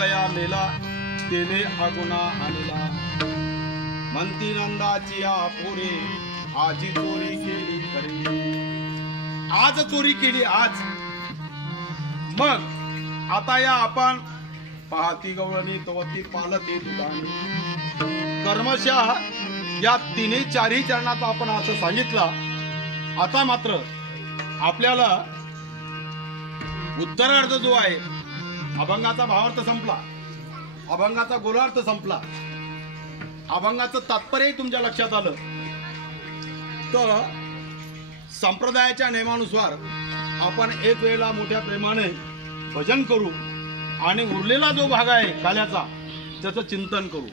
कया मेला तेने आगुना आणला म्हणती नंदाची पोरे आजी चोरी केली खरी आज चोरी केली आज मग आता या आपण पाहती गवळणी तवती पालती दुधाणी कर्मशः या तिन्ही चारही चरणात आपण असं सांगितलं। आता मात्र आपल्याला उत्तरार्ध जो आहे अभंगाचा भावार्थ संपला, अभंगाचा गोलार्थ संपला, अभंगाचं तात्पर्य तुमच्या लक्षात आलं तर संप्रदायाच्या नियमानुसार आपण एक वेळेला मोठ्या प्रेमाने भजन करू आणि उरलेला जो भाग आहे काल्याचा त्याचं चिंतन करू।